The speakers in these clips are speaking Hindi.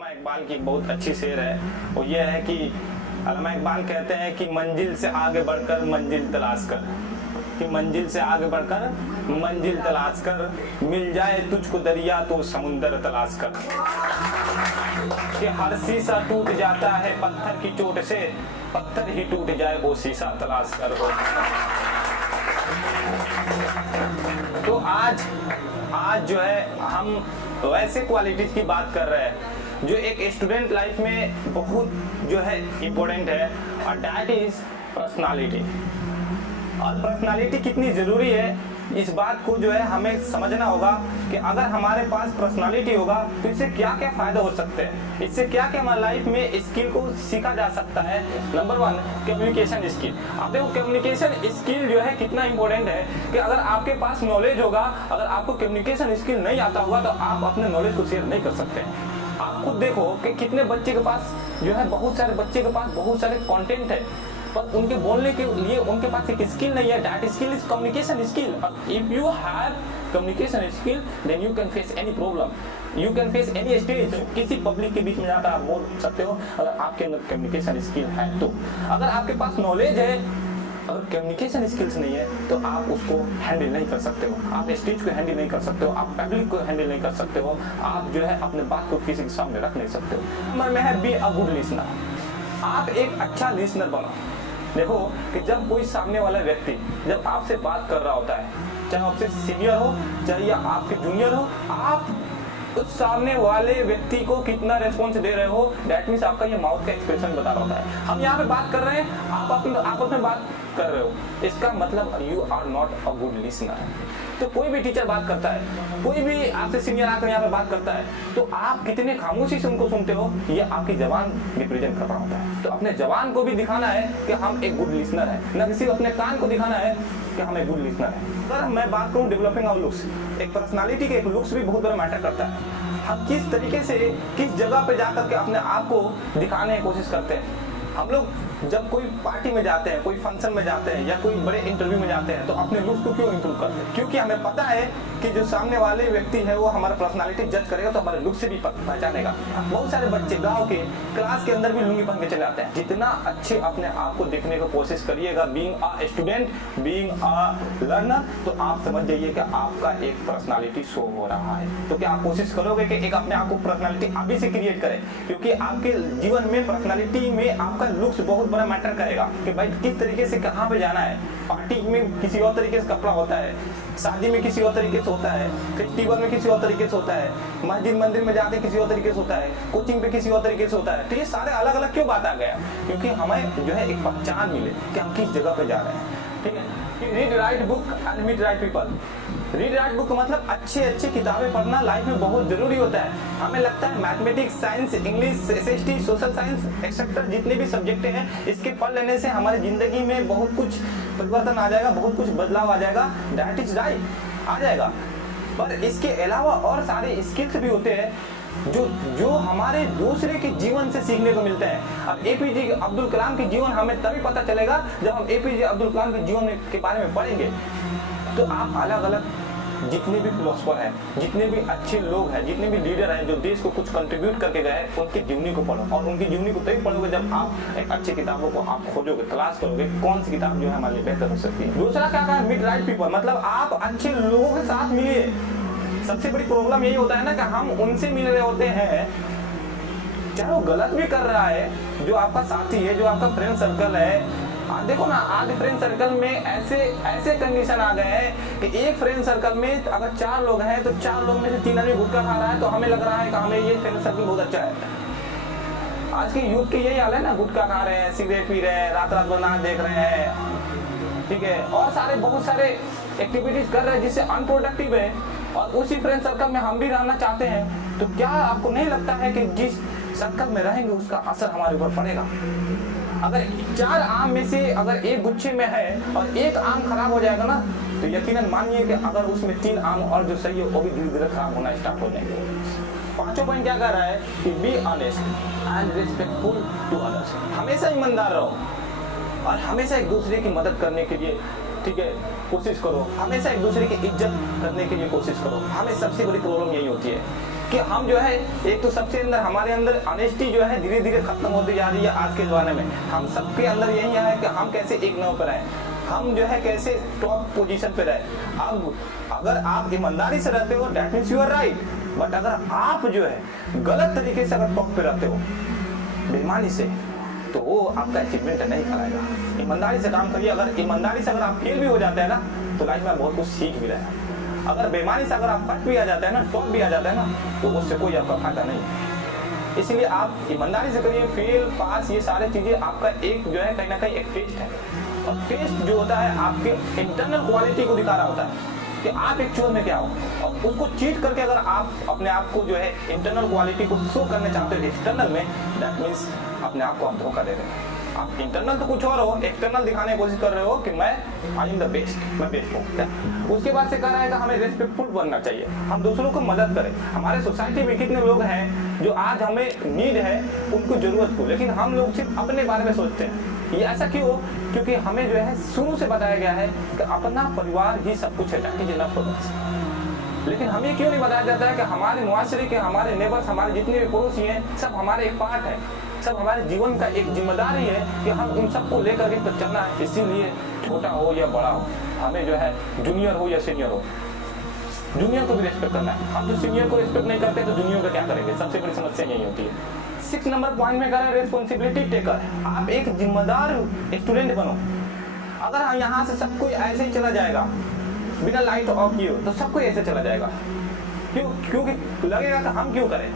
अल्लामा इकबाल की बहुत अच्छी शेर है। वो ये है कि अल्लामा इकबाल कहते हैं कि मंजिल से आगे बढ़कर मंजिल तलाश कर, कि मंजिल से आगे बढ़कर मंजिल तलाश कर, मिल जाए तुझको दरिया तो समुंदर तलाश कर, कि हर शीशा टूट जाता है पत्थर की चोट से, पत्थर ही टूट जाए वो शीशा तलाश कर। तो आज जो है हम वैसे क्वालिटीज की बात कर रहे हैं जो एक स्टूडेंट लाइफ में बहुत जो है इम्पोर्टेंट है, और दैट इज पर्सनालिटी। और पर्सनालिटी कितनी ज़रूरी है इस बात को जो है हमें समझना होगा कि अगर हमारे पास पर्सनालिटी होगा तो इससे क्या क्या फ़ायदा हो सकते हैं, इससे क्या क्या हमारी लाइफ में स्किल को सीखा जा सकता है। Number 1 communication skill. आप देखो कम्युनिकेशन स्किल जो है कितना इंपॉर्टेंट है कि अगर आपके पास नॉलेज होगा, अगर आपको कम्युनिकेशन स्किल नहीं आता होगा तो आप अपने नॉलेज को शेयर नहीं कर सकते। आप खुद देखो कि कितने बच्चे के पास जो है, बहुत सारे बच्चे के पास बहुत सारे कंटेंट है, पर उनके बोलने के लिए उनके पास एक स्किल नहीं है। That skill is communication skill. If you have communication skill then you can face any problem, you can face any stage. किसी पब्लिक के बीच में जाकर आप बोल सकते हो अगर आपके अंदर कम्युनिकेशन स्किल है तो। अगर आपके पास नॉलेज है, अगर कम्युनिकेशन स्किल्स नहीं है तो आप उसको हैंडल नहीं कर सकते हो, आप स्टेज को हैंडल नहीं कर सकते हो, आप पब्लिक को हैंडल नहीं कर सकते हो, आप जो है अपने बात को किसी के सामने रख नहीं सकते हो। नंबर में है बी अ गुड लिसनर। आप एक अच्छा लिसनर बनो। देखो कि जब कोई सामने वाला व्यक्ति जब आपसे बात कर रहा होता है, चाहे आपसे सीनियर हो चाहे या आपके जूनियर हो, आप उस सामने वाले व्यक्ति को कितना रेस्पॉन्स दे रहे हो, दैट मीन्स आपका ये माउथ का एक्सप्रेशन बता रहा होता है। हम यहाँ पे बात कर रहे हैं, आप आपस में बात कर रहे हो, इसका मतलब you are not a good listener. तो कोई भी टीचर बात करता है, कोई भी आपसे सीनियर आकर यहाँ पे बात करता है, तो आप कितने खामोशी से उनको सुनते हो, ये आपकी जबान रिप्रेजेंट कर रहा होता है। तो अपने जबान को भी दिखाना है कि हम एक गुड लिसनर है, न सिर्फ अपने कान को दिखाना है कि हम एक गुड लिसनर है। अगर मैं बात करूँ डेवलपिंग आवर लुक्स, एक पर्सनालिटी के एक लुक्स भी बहुत बड़ा मैटर करता है। हम किस तरीके से किस जगह पे जाकर के अपने आप को दिखाने की कोशिश करते हैं। हम लोग जब कोई पार्टी में जाते हैं, कोई फंक्शन में जाते हैं या कोई बड़े इंटरव्यू में जाते हैं तो अपने लुक्स को क्यों इंप्रूव करते हैं? क्योंकि हमें पता है कि जो सामने वाले व्यक्ति है वो हमारा पर्सनालिटी जज करेगा तो हमारे लुक से भी पहचानेगा। बहुत सारे बच्चे गांव के क्लास के अंदर भी लुंगी पहन के चले आते हैं। जितना अच्छे अपने आप को देखने की कोशिश करिएगा, being a student, being a learner, तो आप समझ जाइए कि आपका एक पर्सनालिटी शो हो रहा है। तो क्या आप कोशिश करोगे कि एक अपने आप को पर्सनालिटी अभी से क्रिएट करें? क्योंकि आपके जीवन में पर्सनालिटी में आपका लुक्स बहुत बड़ा मैटर करेगा कि भाई किस तरीके से कहाँ पे जाना है। पार्टी में किसी और तरीके से कपड़ा होता है, शादी में किसी और तरीके से होता है, फेस्टिवल में किसी और तरीके से होता है, मस्जिद मंदिर में जाके किसी और तरीके से होता है, कोचिंग पे किसी और तरीके से होता है। तो ये सारे अलग अलग क्यों बात आ गया? क्योंकि हमें जो है एक पहचान मिले कि हम किस जगह पे जा रहे हैं। ठीक है, read right book and meet right people. Read right book का मतलब अच्छी किताबें पढ़ना लाइफ में बहुत जरूरी होता है। हमें लगता है mathematics, science, English, SST, social science etcetera जितने भी सब्जेक्ट हैं इसके पढ़ लेने से हमारी जिंदगी में बहुत कुछ परिवर्तन आ जाएगा, बहुत कुछ बदलाव आ जाएगा। दैट इज राइट, आ जाएगा। पर इसके अलावा और सारे स्किल्स भी होते हैं जो हमारे दूसरे के जीवन से सीखने को मिलते हैं। अब एपीजे अब्दुल कलाम के जीवन हमें तभी पता चलेगा जब हम एपीजे अब्दुल कलाम के जीवन के बारे में पढ़ेंगे। तो आप अलग अलग जितने भी फिलोसफर हैं, जितने भी अच्छे लोग हैं, जितने भी लीडर हैं जो देश को कुछ कंट्रीब्यूट करके गए, उनकी जीवनी को पढ़ो। और उनकी जीवनी को तभी पढ़ोगे जब आप एक अच्छी किताबों को आप खोजोगे, तलाश करोगे कौन सी किताब जो है हमारे लिए बेहतर हो सकती है। दूसरा क्या कहा, मीट राइट पीपल, मतलब आप अच्छे लोगों के साथ मिलिए। सबसे बड़ी प्रॉब्लम यही होता है ना कि हम उनसे मिल रहे होते हैं, चाहे वो गलत भी कर रहा है, जो आपका साथी है, जो आपका फ्रेंड सर्कल है। देखो ना, आज फ्रेंड सर्कल में ऐसे कंडीशन आ गए हैं कि एक फ्रेंड सर्कल में अगर 4 लोग हैं तो 4 लोग में से 3 आदमी गुटखा खा रहा है तो हमें लग रहा है कि हमें ये फ्रेंड सर्कल बहुत अच्छा है। आज के यूथ की यही हाल है ना, गुटखा खा रहे हैं, सिगरेट पी रहे हैं, रात भर नाच देख रहे हैं, ठीक है, और बहुत सारे एक्टिविटीज कर रहे हैं जिससे अनप्रोडक्टिव है, और उसी फ्रेंड सर्कल में हम भी रहना चाहते हैं। तो क्या आपको नहीं लगता है कि जिस सर्कल में रहेंगे उसका असर हमारे ऊपर पड़ेगा? अगर 4 आम में से अगर एक गुच्छे में है और एक आम खराब हो जाएगा ना, तो यकीनन मानिए कि अगर उसमें 3 आम और जो सही है वो भी धीरे धीरे खराब होना स्टार्ट हो जाएंगे। 5वां पॉइंट क्या कर रहा है कि be honest and respectful to others. हमेशा ईमानदार रहो और हमेशा एक दूसरे की मदद करने के लिए, ठीक है, कोशिश करो। हमेशा एक दूसरे की इज्जत करने के लिए कोशिश करो। हमें सबसे बड़ी प्रॉब्लम यही होती है कि हम जो है एक तो सबसे अंदर हमारे अंदर ऑनेस्टी जो है धीरे धीरे खत्म होती जा रही है आज के ज़माने में। हम सबके अंदर यही है कि हम कैसे एक नंबर पर आए, हम जो है कैसे टॉप पोजीशन पे रहे। अब अगर आप ईमानदारी से रहते हो that means you are right, but अगर आप जो है गलत तरीके से अगर टॉप पे रहते हो बेईमानी से, तो वो आपका अचीवमेंट नहीं कराएगा। ईमानदारी से काम करिए। अगर ईमानदारी से अगर आप फेल भी हो जाते हैं ना तो लाइफ में बहुत कुछ सीख भी रहे हैं। अगर बेईमानी से अगर आप फर्स्ट भी आ जाते हैं ना, टॉप भी आ जाता है ना, तो उससे कोई आपका फायदा नहीं है। इसलिए आप ईमानदारी से करिए। फेल पास ये सारी चीजें आपका एक जो है कहीं ना कहीं एक टेस्ट है, और टेस्ट जो होता है आपके इंटरनल क्वालिटी को दिखा रहा होता है कि आप एक्चुअल में क्या हो, और उसको चीट करके अगर आप अपने आप को जो है इंटरनल क्वालिटी को शो करने चाहते हो एक्सटर्नल में, दैट मीन्स अपने आप को आप धोखा दे रहे हैं। आप इंटरनल तो कुछ और हो, एक्सटर्नल दिखाने की कोशिश कर रहे हो कि मैं आई एम द बेस्ट, मैं बेस्ट हूँ। उसके बाद से कह रहा है कि हमें रेस्पेक्टफुल बनना चाहिए, हम दूसरों को मदद करें। हमारे सोसाइटी में कितने लोग हैं जो आज हमें नीड है, उनको जरूरत को, लेकिन हम लोग सिर्फ अपने बारे में सोचते हैं। ये ऐसा क्यों? क्योंकि हमें जो है शुरू से बताया गया है कि अपना परिवार ही सब कुछ है, that is enough for us. लेकिन हमें क्यों नहीं बताया जाता है कि हमारे मुआशरे के, हमारे नेबर्स, हमारे जितने भी पड़ोसी हैं, सब हमारे एक पार्ट है, सब हमारे जीवन का एक जिम्मेदारी है कि हम उन सबको लेकर के चलना है। इसीलिए छोटा हो या बड़ा हो, हमें जो है जूनियर हो या सीनियर हो, जूनियर को भी रेस्पेक्ट करना है। हम जो सीनियर को रेस्पेक्ट नहीं करते तो जूनियर का क्या करेंगे? सबसे बड़ी समस्या यही होती है। 6 नंबर पॉइंट में कह रहे हैं रेस्पॉन्सिबिलिटी टेकर। आप एक जिम्मेदार स्टूडेंट बनो। अगर यहाँ से सब कोई ऐसे ही चला जाएगा बिना लाइट ऑफ किए, तो सब कोई ऐसे चला जाएगा। क्यों? क्योंकि लगेगा कि हम क्यों करें।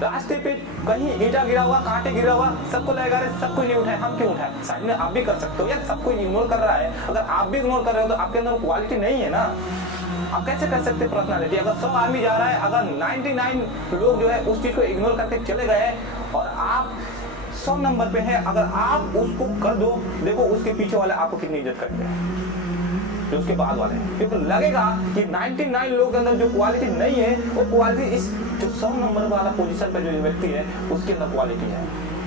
रास्ते पे कहीं ईंटा गिरा हुआ, कांटे गिरा हुआ, सबको लगेगा सब कोई नहीं उठाए, हम क्यों उठाए। साइड में आप भी कर सकते हो यार, सब कोई इग्नोर कर रहा है। अगर आप भी इग्नोर कर रहे हो तो आपके अंदर क्वालिटी नहीं है ना। आप कैसे कर सकते पर्सनालिटी? अगर 100 आदमी जा रहा है, अगर 99 लोग जो है उस चीज को इग्नोर करके चले गए और आप 100 नंबर पे है, अगर आप उसको कर दो, देखो उसके पीछे वाले आपको कितनी इज्जत करेंगे, जो उसके बाद वाले। क्योंकि लगेगा कि 99 लोगों के अंदर जो क्वालिटी नहीं है, वो क्वालिटी इस जो 100 नंबर वाला पोजीशन पे जो व्यक्ति है उसके अंदर क्वालिटी है।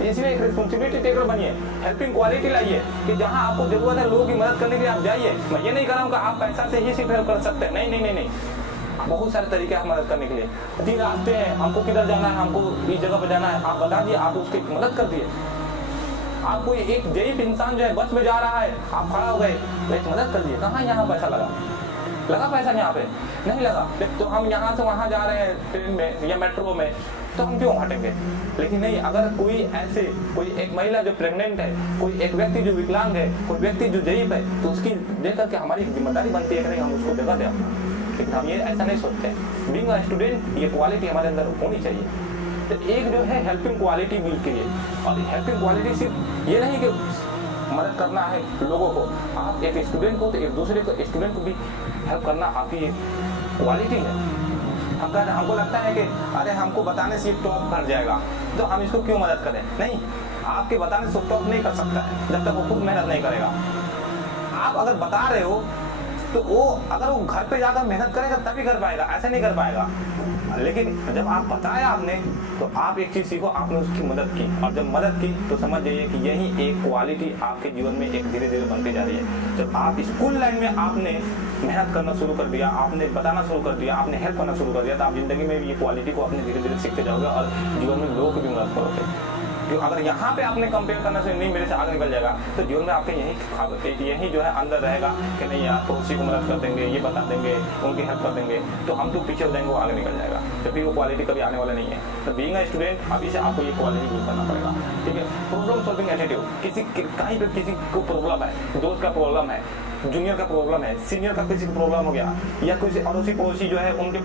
इसलिए एक रिस्पॉन्सिबिलिटी टेकर बनिए, हेल्पिंग क्वालिटी लाइए कि जहां आपको जरूरत है लोगों की मदद करने के लिए आप जाइए। मैं ये नहीं कर रहा हूँ कि आप पैसा से ही सिर्फ हेल्प कर सकते हैं, नहीं नहीं नहीं नहीं, बहुत सारे तरीके हैं मदद करने के लिए। 3 रास्ते हैं, हमको किधर जाना है, हमको इस जगह पर जाना है, आप बता दिए, आप उसकी मदद कर दिए। आप कोई एक जयीफ इंसान जो है बस में जा रहा है, आप खड़ा हो गए, एक मदद कर दिए। कहाँ यहाँ पैसा लगा पैसा यहाँ पे नहीं लगा, तो हम यहाँ से वहाँ जा रहे हैं ट्रेन में या मेट्रो में, तो हम क्यों हटेंगे। लेकिन नहीं, अगर कोई ऐसे कोई एक महिला जो प्रेग्नेंट है, कोई एक व्यक्ति जो विकलांग है, कोई व्यक्ति जो जयीफ है, तो उसकी देख करके हमारी जिम्मेदारी बनती है कि नहीं हम उसको जगह दें। लेकिन हम ये ऐसा नहीं सोचते हैं। बीइंग अ स्टूडेंट ये क्वालिटी हमारे अंदर होनी चाहिए। तो एक जो है हेल्पिंग क्वालिटी बिल्ड करिए, और हेल्पिंग क्वालिटी सिर्फ ये नहीं कि मदद करना है लोगों को, आप एक स्टूडेंट को तो एक दूसरे को स्टूडेंट को भी हेल्प करना आपकी एक क्वालिटी है। हमको लगता है कि अरे हमको बताने से टॉप कर जाएगा तो हम इसको क्यों मदद करें। नहीं, आपके बताने से टॉप नहीं कर सकता है जब तक वो खुद मेहनत नहीं करेगा। आप अगर बता रहे हो तो वो अगर वो घर पे जाकर मेहनत करेगा तभी कर पाएगा, ऐसे नहीं कर पाएगा। लेकिन जब आप बताया आपने तो आप एक चीज सीखो, आपने उसकी मदद की, और जब मदद की तो समझ जाइए कि यही एक क्वालिटी आपके जीवन में एक धीरे धीरे बनती जा रही है। जब आप स्कूल लाइन में आपने मेहनत करना शुरू कर दिया, आपने बताना शुरू कर दिया, आपने हेल्प करना शुरू कर दिया, तो आप जिंदगी में ये क्वालिटी को अपने धीरे धीरे सीखते जाओगे और जीवन में लोगों की भी मदद करोगे। क्यों? अगर यहाँ पे आपने कंपेयर करना से नहीं मेरे से आगे निकल जाएगा, तो जीवन में आपके यही जो है अंदर रहेगा कि नहीं यार पड़ोसी को मदद कर देंगे, ये बता देंगे, उनकी हेल्प कर देंगे, तो हम तो पीछे हो जाएंगे, वो आगे निकल जाएगा। तो फिर वो क्वालिटी कभी आने वाला नहीं है। तो बीइंग अ स्टूडेंट अभी से आपको ये क्वालिटी यूज करना पड़ेगा। ठीक है, प्रॉब्लम सॉल्विंग एटीट्यूड। कहीं पे किसी को प्रॉब्लम है, दोस्त का प्रॉब्लम है, जूनियर का प्रॉब्लम है, सीनियर का किसी को प्रॉब्लम हो गया, या किसी अड़ोसी पड़ोसी जो है उनके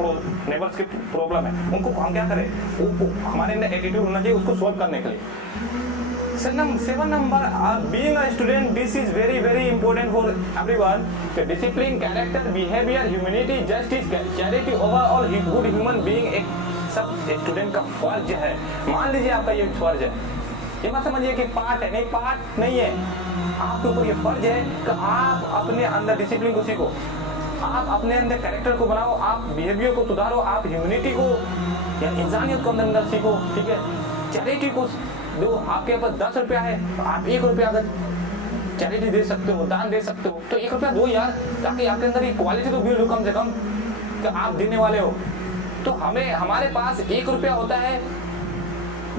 नेबर्स की प्रॉब्लम है, उनको हम क्या करें, वो हमारे अंदर एटीट्यूड होना चाहिए उसको सॉल्व करने के लिए। 7 number, being a student, this is very very important for everyone. Discipline, character, behavior, humanity, justice, charity, overall good human being एक सब स्टूडेंट का फर्ज है। मान लीजिए आपका ये फर्ज है, ये मत समझिए कि पार्ट है, नहीं पार्ट नहीं है, आपके ऊपर ये फर्ज है कि आप अपने अंदर डिसिप्लिन को सीखो, आप अपने अंदर कैरेक्टर को बनाओ, आप बिहेवियर को सुधारो, आप ह्यूमैनिटी को या इंसानियत को अंदर सीखो। ठीक है, चैरिटी को दो। आपके पास 10 रुपया है, आप 1 रुपया अगर चैरिटी दे सकते हो, दान दे सकते हो, तो 1 रुपया दो यार, ताकि आपके अंदर ये क्वालिटी तो बिल्ड हो कम से कम कि आप देने वाले हो। तो हमें हमारे पास 1 रुपया होता है,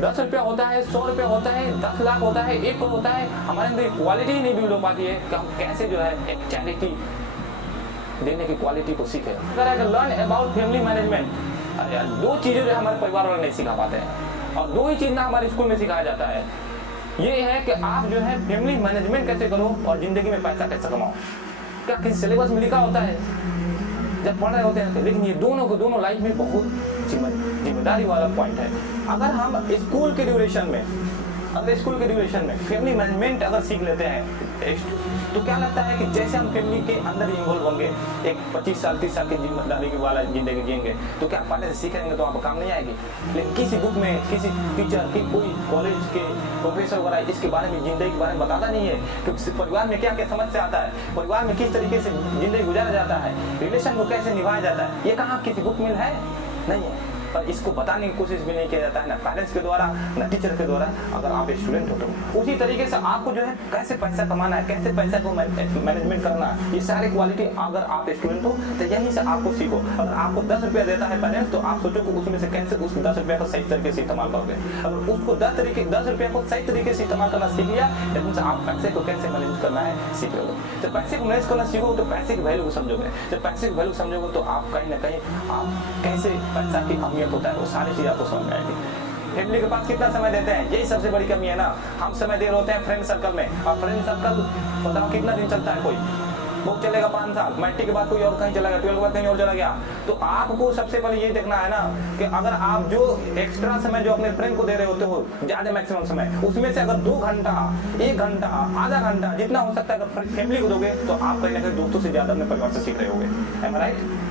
10 रुपया होता है, 100 रुपया होता है, 10 लाख होता है, 1 करोड़ होता है, हमारे अंदर क्वालिटी ही नहीं बिल्ड हो पाती है कि हम कैसे जो है एक चैरिटी देने की क्वालिटी को सीखे। अगर है लर्न अबाउट फैमिली मैनेजमेंट, अरे यार 2 चीजें जो है हमारे परिवार वाले नहीं सिखा पाते हैं, और 2 ही चीज ना हमारे स्कूल में सिखाया जाता है। ये है कि आप जो है फैमिली मैनेजमेंट कैसे करो और जिंदगी में पैसा कैसे कमाओ। क्या किसी सिलेबस में लिखा होता है जब पढ़ रहे होते हैं, लेकिन ये दोनों लाइफ में बहुत जिम्मेदारी वाला पॉइंट है। अगर हम स्कूल के ड्यूरेशन में फैमिली मैनेजमेंट अगर सीख लेते हैं तो क्या लगता है कि जैसे हम फैमिली के अंदर इन्वॉल्व होंगे, एक 25 साल 30 साल की जिम्मेदारी की वाला जिंदगी जिएंगे, तो क्या पहले से सीख लेंगे तो आपको काम नहीं आएगी। लेकिन किसी बुक में किसी टीचर की कोई कॉलेज के प्रोफेसर वगैरह इसके बारे में जिंदगी के बारे में बताता नहीं है कि परिवार में क्या क्या समस्या आता है, परिवार में किस तरीके से जिंदगी गुजारा जाता है, रिलेशन को कैसे निभाया जाता है, ये कहाँ किसी बुक में है नहीं है। पर इसको बताने की कोशिश भी नहीं किया जाता है, ना पेरेंट्स के द्वारा ना टीचर के द्वारा। अगर आप स्टूडेंट हो तो उसी तरीके से आपको जो है कैसे पैसा कमाना है, कैसे पैसा को मैनेजमेंट करना है, ये सारी क्वालिटी अगर आप स्टूडेंट हो तो यहीं से आपको सीखो। अगर आपको 10 रुपया देता है पेरेंट्स तो आप सोचो कि उसमें से कैसे उस 10 रुपया को सही तरीके से इस्तेमाल करोगे। अगर उसको 10 रुपया को सही तरीके से इस्तेमाल करना सीख लिया, लेकिन आप पैसे को कैसे मैनेज करना है सीख लोगे। जब पैसे को मैनेज करना सीखो तो पैसे की वैल्यू को समझोगे। जब पैसे की वैल्यू समझोगे तो आप कहीं ना कहीं आप कैसे पैसा की अहमियत होता है वो सारी चीज आपको समझ में आएगी। फैमिली के पास कितना समय देते हैं, यही सबसे बड़ी कमी है ना। हम समय दे रहे होते हैं फ्रेंड सर्कल में, और फ्रेंड सर्कल बताओ कितना दिन चलता है, कोई वो चलेगा 5 साल, मैट्रिक के बाद कोई और कहीं चला गया, 12 के बाद कहीं और चला गया। तो आपको सबसे पहले ये देखना है ना कि अगर आप जो एक्स्ट्रा समय जो अपने फ्रेंड को दे रहे होते हो, ज्यादा मैक्सिमम समय, उसमें से अगर 2 घंटा 1 घंटा आधा घंटा जितना हो सकता है अगर फैमिली को दोगे तो आप कहीं ना कहीं दोस्तों से ज्यादा अपने परिवार से सीख रहे होगे। Am I right?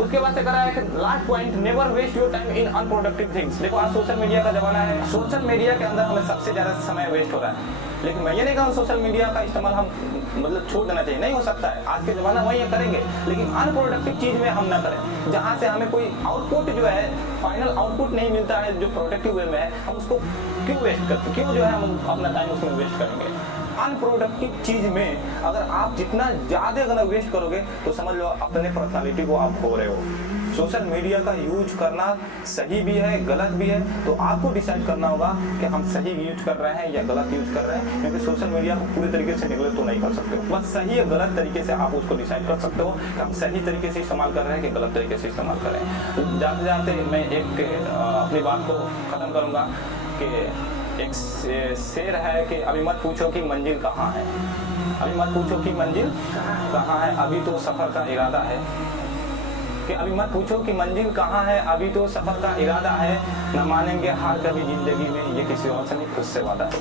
उसके बाद से करा है कि last point, never waste your time in unproductive things. देखो आज सोशल मीडिया का जमाना है, सोशल मीडिया के अंदर हमें सबसे ज्यादा समय वेस्ट हो रहा है। लेकिन मैं ये नहीं कहूँ सोशल मीडिया का इस्तेमाल हम मतलब छोड़ देना चाहिए, नहीं हो सकता है, आज के जमाना वही करेंगे, लेकिन अनप्रोडक्टिव चीज में हम ना करें। जहाँ से हमें कोई आउटपुट जो है, फाइनल आउटपुट नहीं मिलता है जो प्रोडक्टिव वे में है, हम उसको क्यों वेस्ट करते, क्यों जो है हम अपना टाइम उसमें वेस्ट करेंगे। अनप्रोडक्टिव चीज में अगर आप जितना ज्यादा अगर वेस्ट करोगे तो समझ लो अपने पर्सनालिटी को आप खो रहे हो। सोशल मीडिया का यूज करना सही भी है गलत भी है, तो आपको डिसाइड करना होगा कि हम सही यूज कर रहे हैं या गलत यूज कर रहे हैं। क्योंकि सोशल मीडिया को पूरी तरीके से निगलेक्ट तो नहीं कर सकते हो, बस सही या गलत तरीके से आप उसको डिसाइड कर सकते हो कि हम सही तरीके से इस्तेमाल कर रहे हैं कि गलत तरीके से इस्तेमाल कर रहे हैं। जाते जाते मैं एक अपनी बात को खत्म करूंगा कि एक शेर है कि अभी मत पूछो कि मंजिल कहाँ है, अभी मत पूछो कि मंजिल कहाँ है, अभी तो सफर का इरादा है। कि अभी मत पूछो कि मंजिल कहाँ है, अभी तो सफर का इरादा है। न मानेंगे हार कभी जिंदगी में, ये किसी और से नहीं खुद से वादा है।